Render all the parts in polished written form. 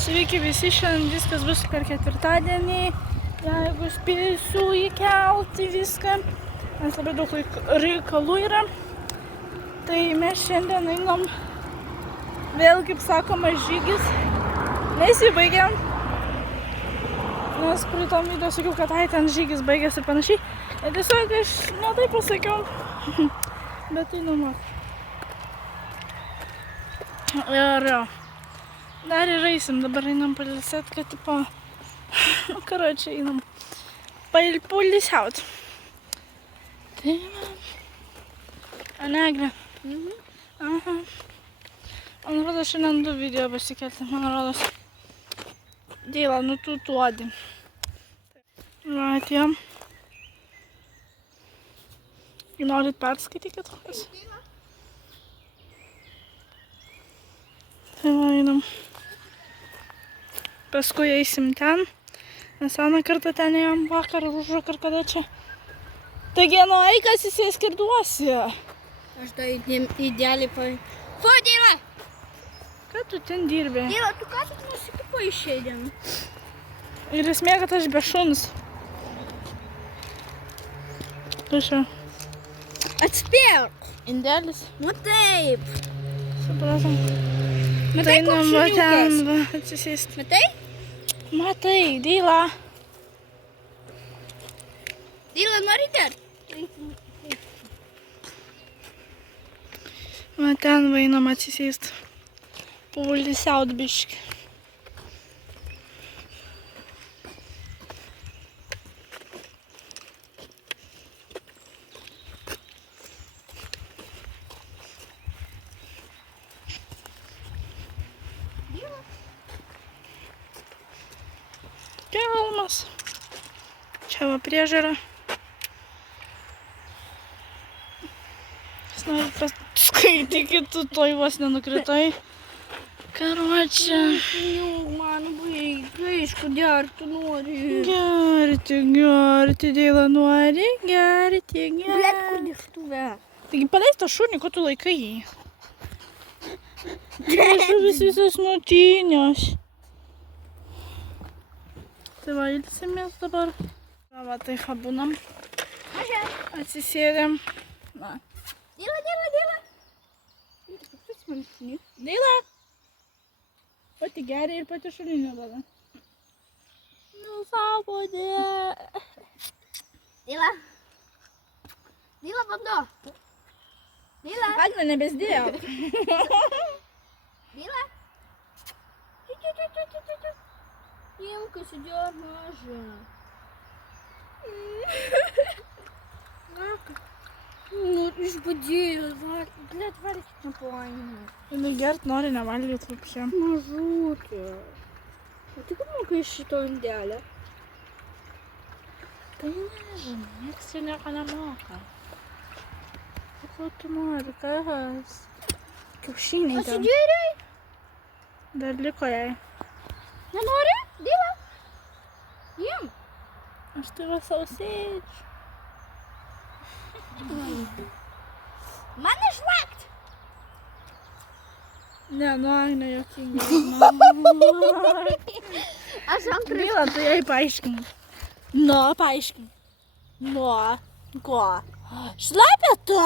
Sveiki visi, šiandien viskas bus per ketvirtadienį, jeigu spėsiu įkelti viską, nes labai daug reikalų yra. Tai mes šiandien einam, vėl kaip sakoma, žygis, nesibaigiam, nes praeitam video sakiau, kad ten žygis baigėsi ir panašiai. Ir tiesiog aš ne taip pasakiau, bet tai numat. Ir dar ir eisim, dabar einam pailsėt, kad tipo, karočią einam pailsiaut. Tai Anegrė. Aha. Man rodo, šiandien 2 video pasikelti, man rodos. Dėlą, nu tu tuodi. Va, atėjom. Norit perskaitykit kokias? Tai va, einam. Paskui eisim ten, nes aną kartą ten ėjom vakar, užvakar, kada čia. Taigi, nu eikas įsėsk ir duosi. Aš tai idealiai Dėlą! Ką tu ten dirbi? Dėlą, tu ką tu nusikipai šiandien? Ir esmė, kad aš be šuns. Prašau. Atspėk! Indelis? Nu taip. Supratom. Matai, Tai koks va ten šuniukas? va atsisėsti. Matai? Matai, Dėlą. Dėlą, nori dar? Va ten va einam atsisėsti. Pavalisiaut biškį. Kelmas. Čia va priežara. Jis nori paskaitykit, tu toj vos nenukritai. Karočią. Man vaikai, aišku, gerti nori. Gerti, Dėlą nori. Gerti. Blet, kur dištuvė? Taigi paleis tą šunį, ko tu laikai jį. Žuvis visas nutinės. Tai va, ilsimės dabar. Va, tai būnam. Atsisėdėm. Va. Dėlą. Dėlą. Pati geria ir pati šunį neduoda. Nu, savo Dėlą, vanduo. Dėlą. Agne, nebesdėjo. Dėlą. Имка сидят ножа. Ну, ты ж подеял, блядь, варить на плане. Nu, gert nori nevalgyti вообще. Мажутя. А ты как мог еще то инделя? Tai nežinau, nieks čia nieko nemoka. Ko tu nori, kas? Kiaušiniai ten. Pasidėriai? Dar liko jai. Nenori? Dėlą. Jiem. Aš tai va sau sėdžiu. Man išlakt. Ne, nu Agne juokinga. Aš antrą. Dėlą, tu jai paaiškink. Nu, paaiškink. Nu, ko? Šlapia tu?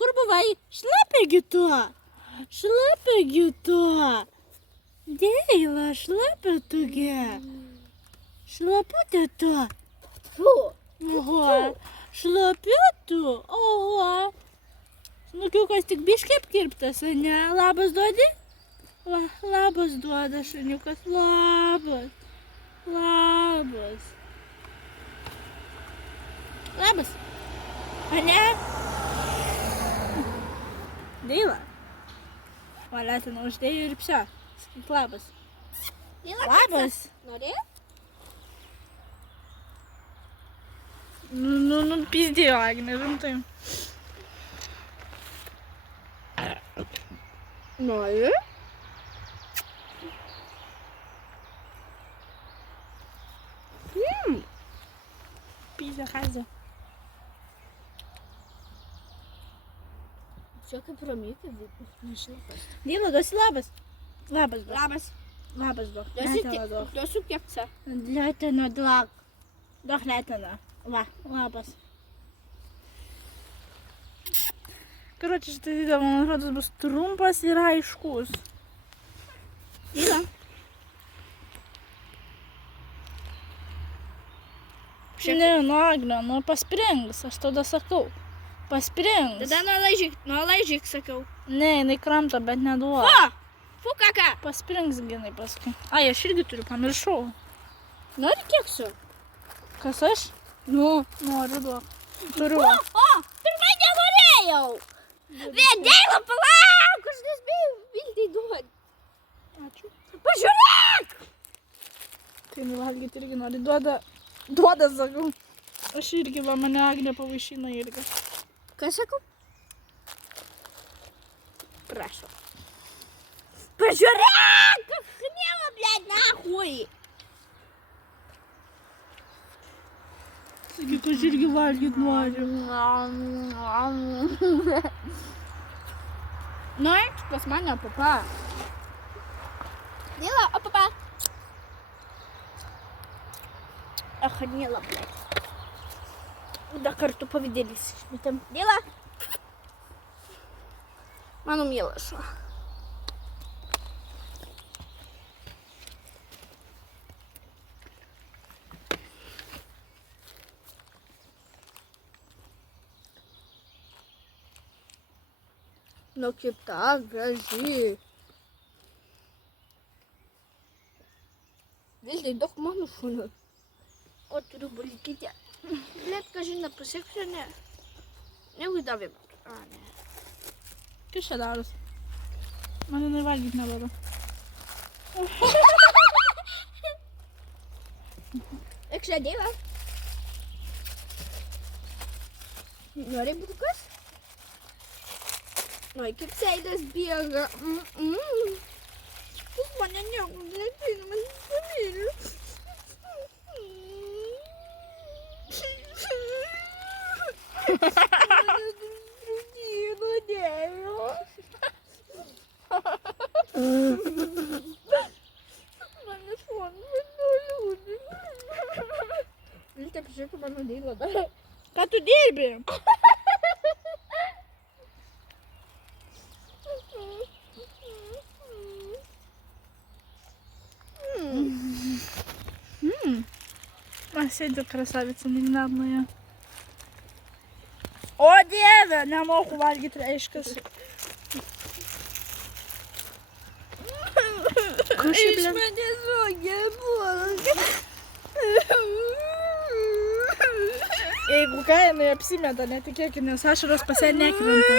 Kur buvai? Šlapia tu? Šlapia tu? Dėlą, šlapia tu gi. Šlaputė tu. Фу. Oho, šlapia tu. Oho. Snukiukas tik biškai apkirptas, ne? Labas duodi? Va, labas duoda šuniukas. Labas. Labas. Ane? Dėlą. Valėtina uždėjo ir psia. Sakyk labas. Dėlą. Labas. Nori? Nu, pizdėjo, Agne, rimtai. Nori? Pizdė, Hazo. Čia kaip ramiai, kaip nežinau kas. Dėlą, duosi labas. Labas. Labas. Labas duok. Du har sukkerpse. Letena duok. Duok letena. Va, labas. Karoči, šitas video, man atrodo, bus trumpas ir aiškus. Lila. Ne, nu Agne, nu pasprinks, aš tada sakau. Pasprinks. Tada nuolaižyk, sakau. Ne, jinai kramto, bet neduoda. Fu kaka. Pasprinks ginai paskui. Ai, aš irgi turiu, pamiršau. Nori keksų? Kas aš? Nu. Noriu duok. Turiu. Pirmai nenorėjau. Vėdėlą palauk, aš nespėjau Vildai duoti. Ačiū. Pažiūrėk! Tai nuvalgyti irgi nori. Duoda, sakau. Aš irgi, va, mane Agnė pavaišina irgi. Ką sakau? Prašau. Pažiūrėk! Hneva, blėt, nahui! Sakyk, aš irgi valgyti noriu. Nueik pas mane, papa. Nila, o papa. Ach, Nila, blėt. Dar kartu pavydėlis išmetėm. Nila. Mano mielas šuo. Nu, kaip ta graži. Vildai, daug mano šūnių. O turiu bulkytę. Blet, kažina, pasieksiu, ne? Negu davė metų. A, ne. Kas čia daros? Man jinai valgyti neduoda. Eik čia dėlą. Nori brukas? Oi, kaip seidas bėga. Už mane nieko neateina, man įsimyliu. Mane šuonas liūdį. Viltė, pažiūrėk, mano dėlą dar. Ką tu dirbi? Sėdė krasavica Nignadoje. O Dieve, nemoku valgyti reiškas. Iš manęs žogė buvo. Jeigu ką, jinai apsimeta, netikėkit, nes ašaros pas ją nekrenta.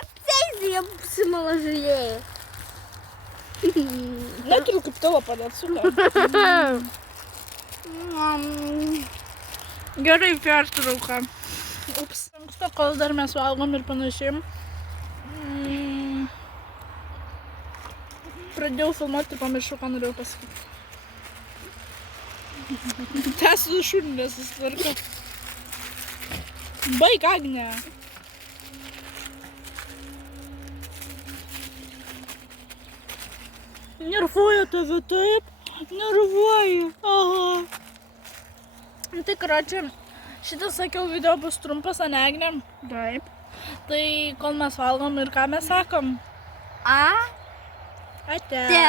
Apseizai apsimala žalėjo. Neturiu kaip tavo padat, suka. Gerai, pertrauka. Ups. Anksto, kol dar mes valgom ir panašiai. Pradėjau filmuoti ir pamiršau, ką norėjau pasakyti. Tęsiu šunį nesusitvarko. Baik, Agne. Nervuoja tave taip? Nervuoja. Aha. Tai karoči, šitas, sakiau, video bus trumpas, ane Agne? Taip. Tai kol mes valgom ir ką mes sakom? A? Ate. Te.